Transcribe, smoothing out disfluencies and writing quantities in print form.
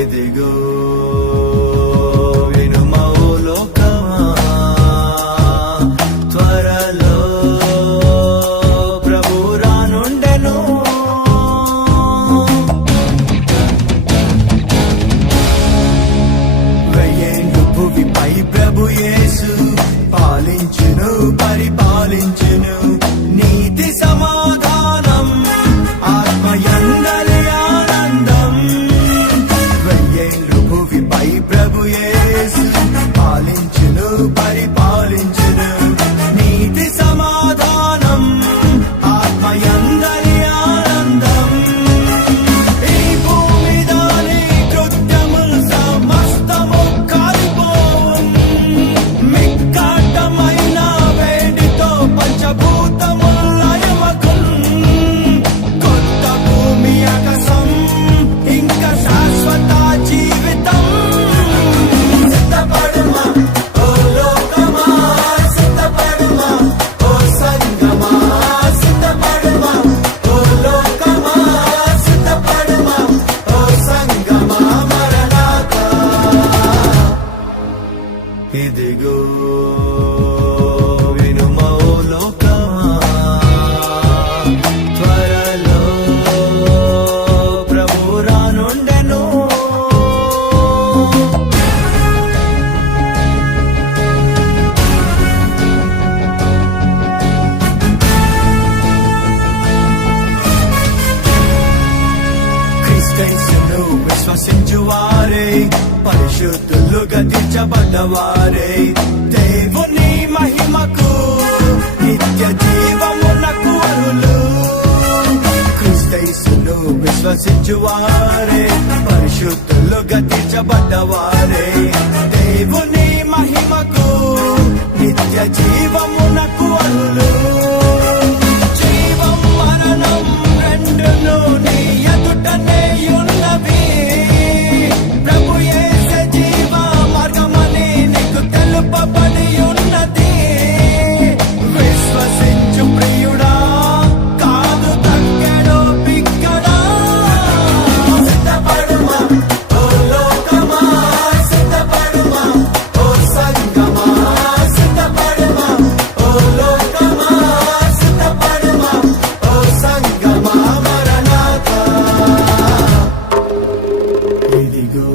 ఇదిగో వినుమా ఓ లోకమా, త్వరలో ప్రభు రానుండెను. వెయ్యేండ్లు భువిపై ప్రభు యేసు పాలించును, పరిపాలించును. నీతి సమాధానం ఆత్మయందలి ఆనందం. వెయ్యేండ్లు భువిపై ప్రభు యేసు పాలించును, పరిపాలించును. నీతి సమాధానం ఆత్మయందలి ఆనందం. ఈ భూమి దాని కృత్యములు సమస్తము కాలిపోవున్. మిక్కాటమైన వేడితో పంచభూతములు లయమగున్. కొత్త భూమి ఆకాశం ఇంకా శాశ్వత జీవితం. సిద్ధపడుమా ఓ లోకమా, సిద్ధపడుమా ఓ సంగమా, సిద్ధపడుమా ఓ లోకమా, సిద్ధపడుమా ఓ సంగమా. మరణాతా ఇదిగో వినుమా ఓ లోకమా, త్వరలో ప్రభు రానుండెను. క్రీస్తును విశ్వసించువారే పరిశుద్ధులుగా తీర్చబడ్డవారే. దేవుని మహిమకు నిత్య జీవమునకు అర్హులు. క్రీస్తును విశ్వసించువారే పరిశుద్ధులుగా తీర్చబడ్డవారే. దేవుని మహిమకు నిత్య జీవమునకు అర్హులు. జీవం మరణం రెండును నీ ఎదుటనే ఉన్నవి. ప్రభు యేసే జీవ మార్గమని నీకు తెలుపబడి ఉన్నది. విశ్వసించు ప్రియుడా, కాదు తగ్గెడో బిగ్గడా. సిద్ధపడుమా ఓ లోకమా, సిద్ధపడుమా ఓ సంగమా, సిద్ధపడుమా ఓ లోకమా, సిద్ధపడుమా ఓ సంగమా. మరణాతా ఇదిగో